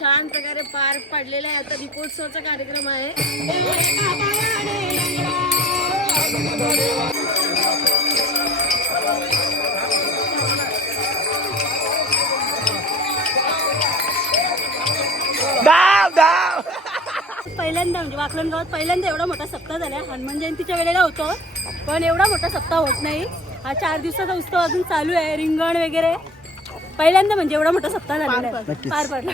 छान प्रकारे पार पडलेला आहे. आता दीपोत्सवाचा कार्यक्रम आहे. पहिल्यांदा म्हणजे वाकलन गावात पहिल्यांदा एवढा मोठा सप्ताह झाला हनुमान जयंतीच्या वेळेला होतो. पण एवढा मोठा सप्ताह होत नाही. हा चार दिवसाचा उत्सव अजून चालू आहे. रिंगण वगैरे. पहिल्यांदा म्हणजे एवढा मोठा सप्ताह झालेला आहे. पार पडला.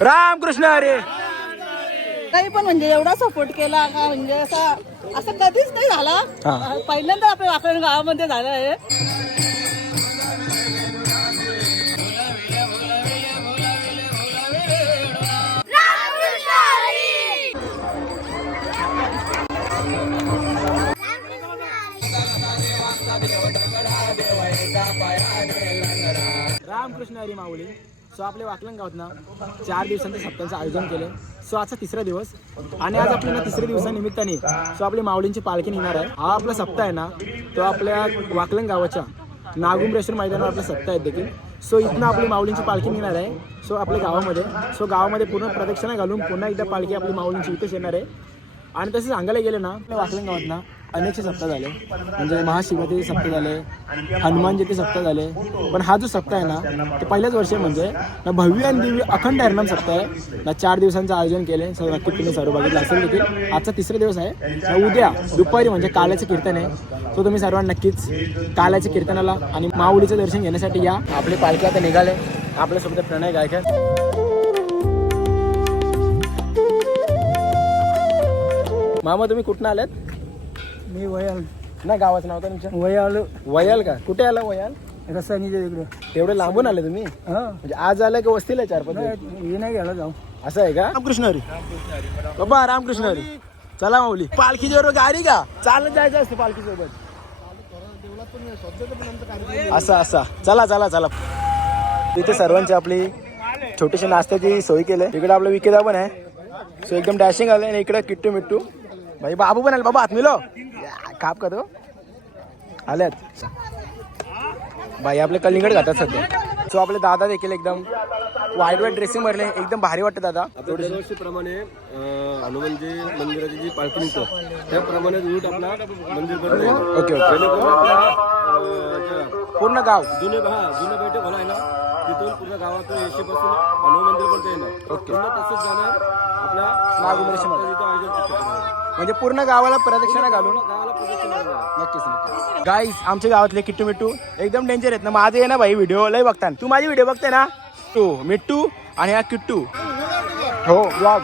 राम कृष्ण हरे. काही पण म्हणजे एवढा सपोर्ट केला का म्हणजे असा असं कधीच नाही झाला. हा. पहिल्यांदा आपल्या वाकड गावामध्ये झालं आहे रामकृष्ण हरी माऊली. सो आपले वाकलन गावात ना चार दिवसांच्या सप्ताहाचं आयोजन केले सो आजचा तिसरा दिवस आणि आज आपल्या तिसऱ्या दिवसानिमित्ताने सो आपली माऊलींची पालखी निघणार आहे. हा आपला सप्ताह आहे ना तो आपल्या वाकलन गावाच्या नागुंबरेश्वर मैदानावर आपला सप्ताह आहे देखील. सो इथनं आपली माऊलींची पालखी निघणार आहे. सो आपल्या गावामध्ये सो गावामध्ये पूर्ण प्रदक्षिणा घालून पुन्हा एकदा पालखी आपली माऊलींची इथेच येणार आहे. आणि तसं सांगायला गेलं ना आपल्या वाकलन गावात ना अनेकशे सप्ताह झाले. म्हणजे महाशिवरात्री सप्ताह झाले हनुमान जयंती सप्ताह झाले. पण हा जो सप्ताह आहे ना ते पहिल्याच वर्षी म्हणजे ना भव्य आणि दिव्य अखंड हरिनाम सप्ताह आहे. ना चार दिवसांचं आयोजन केले सर नक्की तुम्ही सर्व बघितलं असेल देखील. आजचा तिसरा दिवस आहे. ना उद्या दुपारी म्हणजे काल्याचं कीर्तन आहे. तो तुम्ही सर्वांना नक्कीच काल्याच्या कीर्तनाला आणि माऊलीचं दर्शन घेण्यासाठी या. आपले पालखी आता निघाले. आपल्यासोबत प्रणय गायकर मामा तुम्ही कुठनं आलात मी वयाल. ना गावाचं नाव का तुमचं? वयाल. वयाल का? कुठे आला वयाल? रसायनीच्या इकडं. एवढे लांबून आले तुम्ही? हा. म्हणजे आज आलं की वस्तीला चार पाच दिवस? हे नाही घ्यायला जाऊ. असं आहे का? रामकृष्ण हरी. बाबा रामकृष्ण हरी. चला माऊली. पालखी बरोबर गाडी का चालत जायचं असतं पालखी सोबत असा असा. चला चला चला. इथे सर्वांची आपली छोटीशी नाश्त्याची सोय केली इकडे आपलं विकेदा पण आहे. सो एकदम डॅशिंग आलं आणि इकडे किट्टू मिट्टू. भाई बाबू पण आले बाबा आत्मिलो काप का तो. आल्यात. बाई आपले कलिंगड खातात सध्या. सो आपले दादा देखील एकदम व्हाईट व्हाईट ड्रेसिंग भरले. एकदम भारी वाटतं दादा. आपल्या दरवर्षीप्रमाणे अं, हनुमानजी मंदिराची जी पालखी निघतं त्याप्रमाणे रूट आपला मंदिर. Okay okay. पूर्ण गाव. जुने हा जुने आहे ना तिथून पूर्ण गावातून येशेपासून हनुमान मंदिर पर्यंत येणार. ओके. तसंच जाणार आपल्या. तिथं आयोजन. म्हणजे पूर्ण गावाला प्रदक्षिणा घालून. नक्कीच नक्कीच. गाईज आमच्या गावातले किट्टू मिट्टू एकदम डेंजर आहेत ना. माझे आहे ना भाई व्हिडिओ लय बघता तू माझी व्हिडिओ बघते ना? तू मिट्टू आणि हा किट्टू. हो ब्लॉग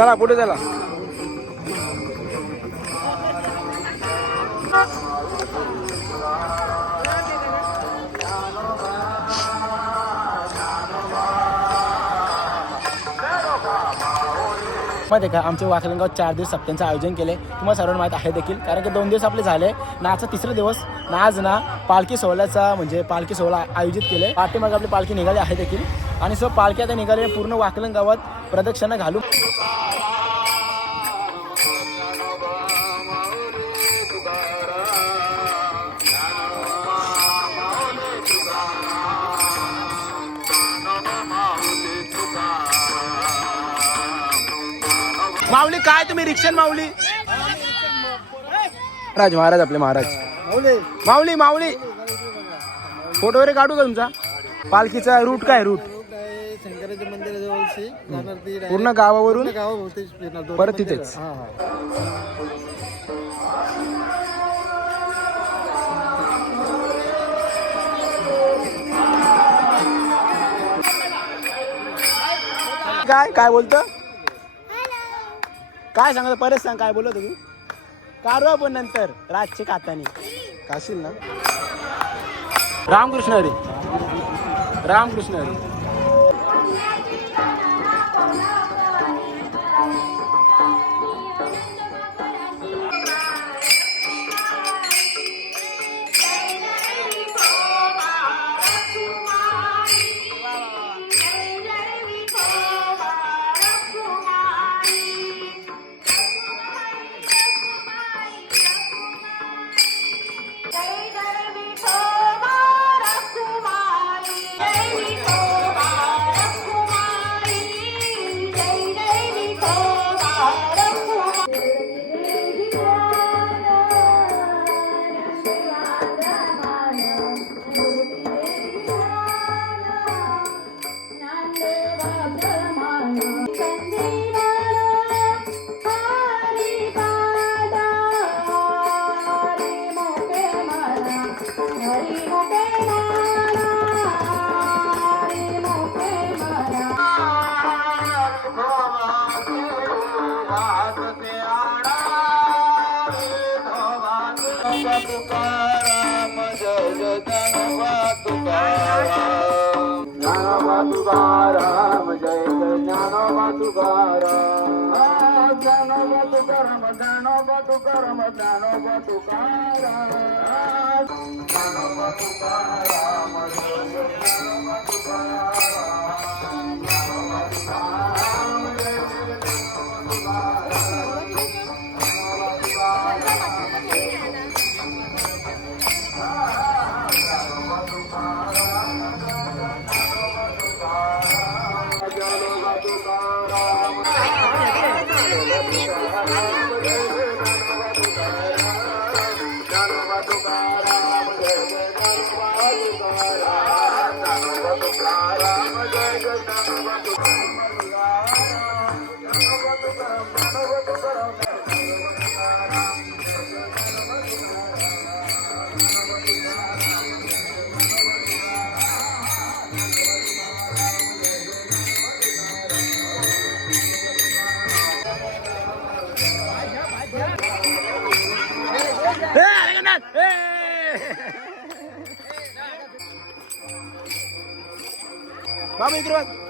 चला पुढे चला. माहिती आहे का? आमचे वाकलगाव चार दिवस सप्त्यांचं आयोजन केले तुम्हाला सर्वांना माहीत आहे देखील. कारण की दोन दिवस आपले झाले. ना आजचा तिसरा दिवस ना आज ना पालखी सोहळ्याचा म्हणजे पालखी सोहळा आयोजित केले पाठीमागे आपली पालखी निघाली आहे देखील. आणि सो पालखी आता निघाली पूर्ण वाकलन गावात प्रदक्षिणा घालून माऊली काय तुम्ही रिक्षन माऊली? महाराज महाराज आपले महाराज. माऊली. माऊली फोटो वगैरे काढू का तुमचा? पालखीचा रूट काय रूट? पूर्ण गावावरून? परत. तिथेच. काय काय बोलतो? काय सांगतो परत सांग काय बोलत तुम्ही काढू आपण नंतर रातचे कातानी. काशील ना? रामकृष्ण हरी. रामकृष्ण हरी. तुकाराम जय जय ज्ञानवा तुकाराम ज्ञानवा तुकाराम ज्ञानवा तुकाराम ज्ञानवा तुकाराम ज्ञानवा तुकाराम जय ज्ञानवा तुकाराम ज्ञानवा तुकाराम जय बाबा इकडे बघ अरे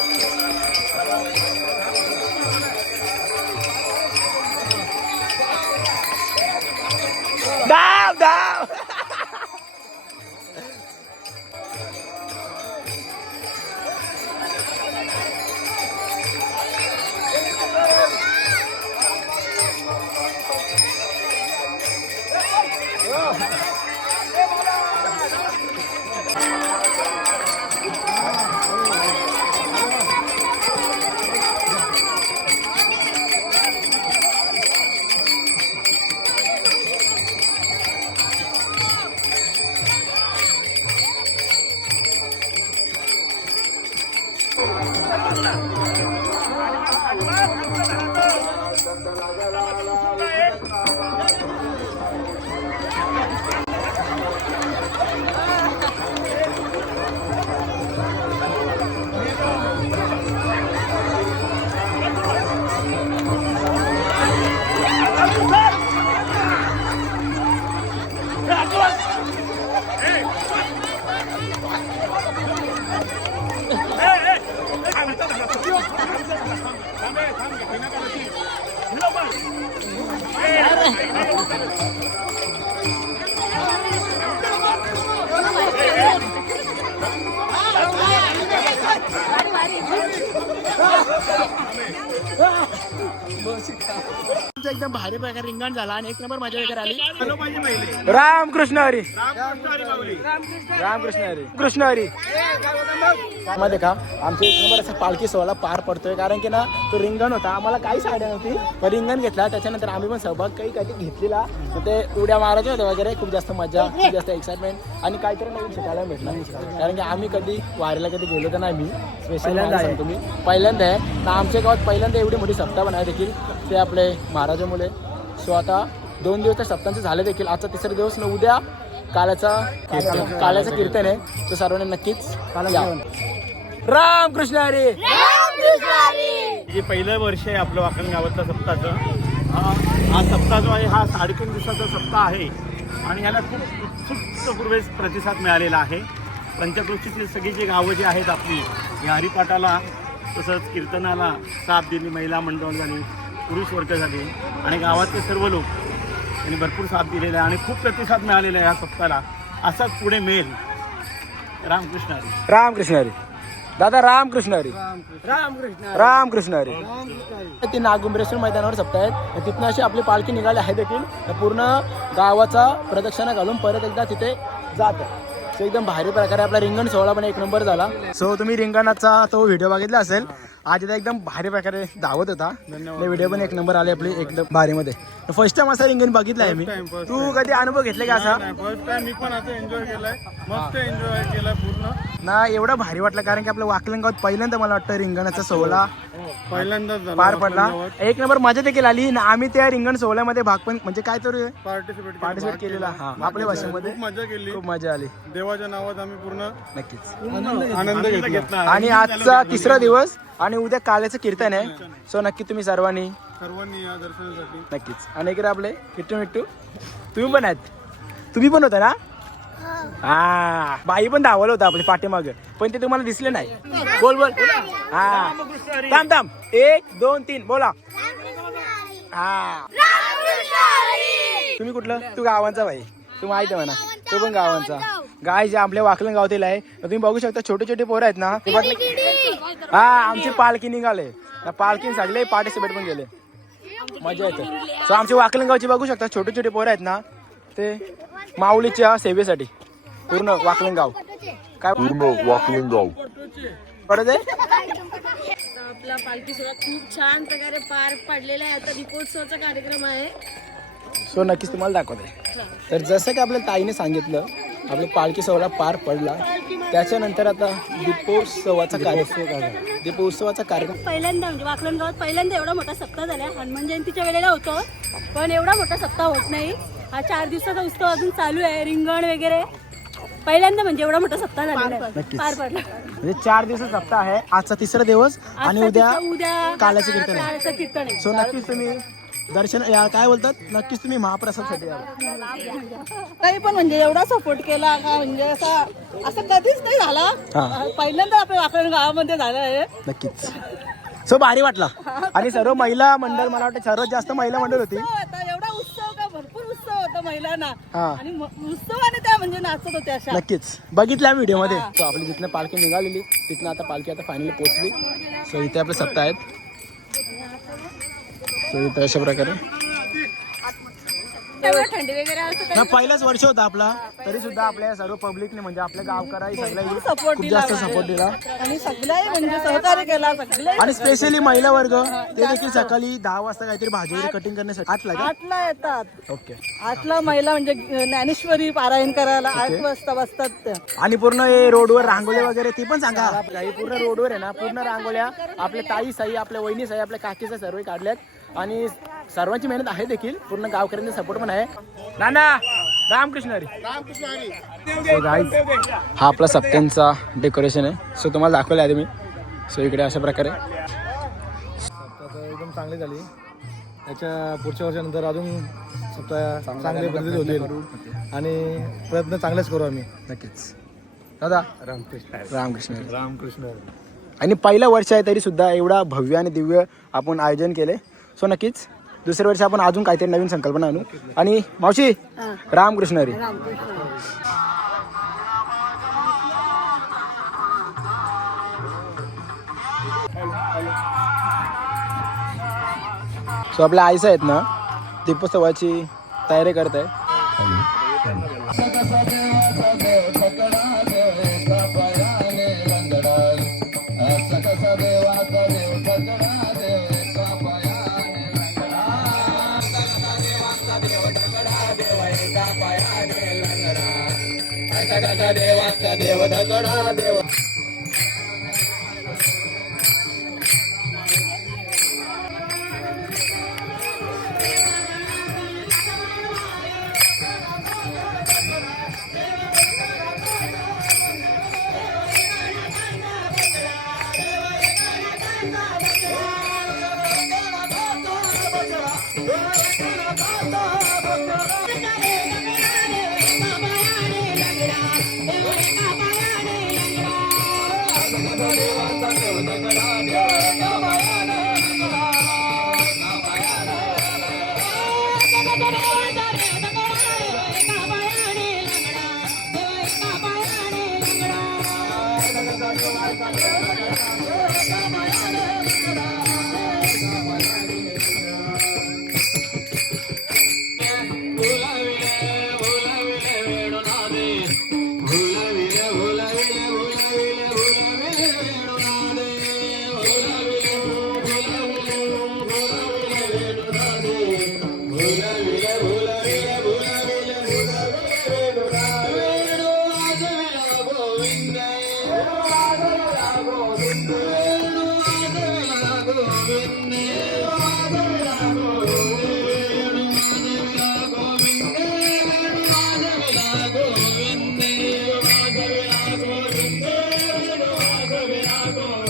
आमचा भारी प्रकारे रिंगण झाला आणि एक नंबर मजा वगैरे आली. रामकृष्ण हरी. रामकृष्ण हरी कृष्ण हरी. मध्ये का आमचा एक नंबर असा पालखी सोहळा पार पडतोय. कारण की ना तो रिंगण होता. आम्हाला काहीच आयडिया नव्हती. पण रिंगण घेतला. त्याच्यानंतर आम्ही पण सहभाग काही काही घेतलेला. तर ते उड्या मारायचे होते वगैरे. खूप जास्त मजा खूप जास्त एक्साइटमेंट आणि काहीतरी नवीन शिकायला भेटलं. कारण की आम्ही कधी वारीला कधी गेलो तर नाही मी. स्पेशल सांगतो मी पहिल्यांदा आहे. तर आमच्या गावात पहिल्यांदा एवढी मोठी सप्ताह बनाय देखील ते आपले महाराजामुळे सो आता दोन दिवस तर सप्ताहांचे झाले देखील. आजचा तिसरा दिवस न उद्या काल्याचा काल्याचं कीर्तन आहे. तर सर्वांनी नक्कीच. राम कृष्ण हरी. जे पहिलं वर्ष आहे आपलं वाकण गावातलं सप्ताहाचं. हा हा सप्ताह जो आहे हा साडेतीन दिवसाचा सप्ताह आहे. आणि याला खूप उत्सुकपूर्वेस प्रतिसाद मिळालेला आहे. पंचक्रोशीतील सगळी जी गावं जी आहेत आपली या हरिपाठाला तसंच कीर्तनाला साथ दिली महिला मंडळ झाली पुरुष वर्ग झाले आणि गावातले सर्व लोक यांनी भरपूर साथ दिलेला आहे आणि खूप प्रतिसाद मिळालेला आहे या सप्ताहाला. असाच पुढे मिळेल. रामकृष्ण हरी. रामकृष्ण हरी. दादा रामकृष्ण हरी. रामकृष्ण हरी. ती नागुंबरेश्वर मैदानावर आहेत तिथनं अशी आपली पालखी निघाली आहे देखील. पूर्ण गावाचा प्रदक्षिणा घालून परत एकदा तिथे जात सो एकदम भारी प्रकारे आपला रिंगण सोहळा पण एक नंबर झाला. सो तुम्ही रिंगणाचा तो व्हिडिओ बघितला असेल आज एकदम भारी प्रकारे धावत होता. व्हिडिओ पण एक नंबर आले आपली एकदम भारीमध्ये. फर्स्ट टाइम असा रिंगण बघितलं आहे मी. तू कधी अनुभव घेतले का असा? फर्स्ट टाइम मी पण आता एन्जॉय केलाय. मस्त एन्जॉय केलाय पूर्ण. ना एवढं भारी वाटलं कारण की आपल्या वाकलन गावात पहिल्यांदा मला वाटतं रिंगणाचा सोहळा पहिल्यांदाच झाला पार पडला. एक नंबर मजा देखील आली ना आम्ही त्या रिंगण सोहळ्यामध्ये भाग पण म्हणजे काय तर पार्टिसिपेट पार्टिसिपेट केलेला. हा आपल्या भाषेमध्ये खूप मजा केली. खूप मजा आली. देवाच्या नावात आम्ही पूर्ण नक्कीच. आनंद घेतला. आणि आजचा तिसरा दिवस आणि उद्या काल्याचं कीर्तन आहे. सो नक्की तुम्ही सर्वांनी सर्वांनी या दर्शनासाठी. नक्कीच. आणि इकडे आपले किट्टू मिट्टू. तुम्ही पण आहेत. तुम्ही पण होता ना? हा. बाई पण धावलं होतं आपल्या पाठीमाग. पण ते तुम्हाला दिसले नाही. बोल बोल. हा. थांब थांब. एक दोन तीन. बोला. हा. तुम्ही कुठलं? तू गावांचा भाई तू माहिती आहे म्हणा. तू पण गावांचा. गाय जे आपल्या वाकलन गावतील आहे तुम्ही बघू शकता छोटे छोटे पोरं आहेत ना. ते वाटलं हा आमची पालखी निघाले. त्या पालखी सगळे पार्टिसिपेट पण गेले मजा येते. सो आमचे वाकलन गावचे बघू शकता छोटे छोटे पोरं आहेत ना ते माऊलीच्या सेवेसाठी. पूर्ण वाकलन गाव. काय? पूर्ण वाकलन गाव. पडत आहे आपला पालखी सोहळा खूप छान प्रकारे पार पडलेला आहे. आता दीपोत्सवाचा कार्यक्रम आहे. सो नक्कीच तुम्हाला दाखवते. तर जसं की आपल्या ताईने सांगितलं आपली पालखी सोहळा पार पडला. त्याच्यानंतर आता दीपोत्सवाचा कार्यक्रम दीपोत्सवाचा कार्यक्रम पहिल्यांदा म्हणजे वाकलन गावात पहिल्यांदा एवढा मोठा सप्ताह झाला. हनुमान जयंतीच्या वेळेला होतो. पण एवढा मोठा सप्ताह होत नाही. हा चार दिवसाचा उत्सव अजून चालू आहे. रिंगण वगैरे. पहिल्यांदा म्हणजे एवढा मोठा सप्ताह नक्कीच. पार पडला. म्हणजे चार दिवसाचा सप्ताह आहे. आजचा तिसरा दिवस आणि उद्या उद्या काल्याचं कीर्तन आहे. सो नक्कीच तुम्ही दर्शन या काय बोलतात? नक्कीच तुम्ही महाप्रसादसाठी या काही पण म्हणजे एवढा सपोर्ट केला का म्हणजे असा असं कधीच नाही झाला. हा. पहिल्यांदा आपल्या वाकड गावामध्ये झालं आहे नक्कीच. सो भारी वाटला. आणि सर्व महिला मंडळ मला वाटतं सर्वात जास्त महिला मंडळ होती. उत्सव होता एवढा उत्सव का? भरपूर उत्सव होता महिलांना. हा. आणि म- उत्सवाने त्या म्हणजे नाचत होत्या अशा. नक्कीच. बघितल्या व्हिडिओमध्ये. तो आपली जिथनं पालखी निघालेली तिथनं आता पालखी आता फायनली पोहोचली. सो इथे आपले सप्ताह आहेत. सो इथे अशा प्रकारे. तेव्हा थंडी वगैरे असं ना पहिलाच वर्ष होता आपला. तरी सुद्धा आपल्या सर्व पब्लिकने म्हणजे आपल्या सगळ्यांनी support खूप दिला जास्त सपोर्ट दिला. आणि सगळ्याही म्हणजे सहकार्य केला सगळे. आणि स्पेशली महिला वर्ग ते देखील सकाळी दहा वाजता काहीतरी भाजी वगैरे कटिंग करण्यासाठी आठला का? आठला येतात. ओके आठला महिला म्हणजे ज्ञानेश्वरी पारायण करायला आठ वाजता बसतात त्या. आणि पूर्ण हे रोडवर रांगोळी वगैरे ती पण सांगा. काही पूर्ण रोडवर आहे ना पूर्ण रांगोळ्या आपल्या ताई साई आपल्या वहिनी साई आपल्या काकीच्या सर्व काढल्यात. आणि सर्वांची मेहनत आहे देखील. पूर्ण गावकऱ्यांचा सपोर्ट पण आहे. नाना रामकृष्ण हरी. हा आपला सप्त्यांचा डेकोरेशन आहे. सो तुम्हाला दाखवलं आधी मी. सो इकडे अशा प्रकारे. आता एकदम चांगली झाली. त्याच्या पुढच्या वर्षानंतर अजून सप्ताह चांगले पद्धतीत होतील आणि प्रयत्न चांगलेच करू आम्ही. नक्कीच. दादा रामकृष्ण रामकृष्ण हरी. रामकृष्ण आणि पहिलं वर्ष आहे तरी सुद्धा एवढा भव्य आणि दिव्य आपण आयोजन केले. सो नक्कीच दुसऱ्या वर्षी आपण अजून काहीतरी नवीन संकल्पना आणू. आणि मावशी रामकृष्ण हरी. सो आपल्या आईस आहेत ना दीपोत्सवाची तयारी करत आहे Oh,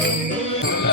Uh...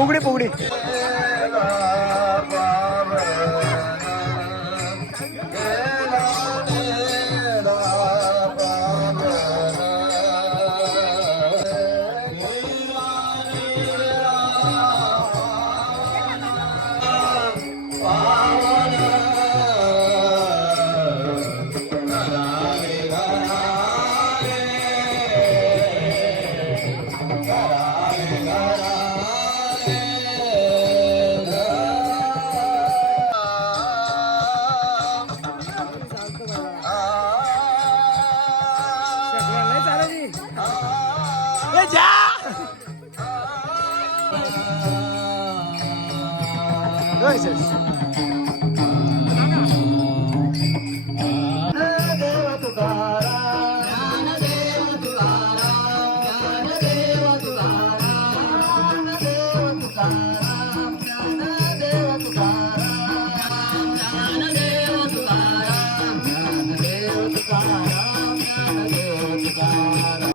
फुगडी फुगडी places.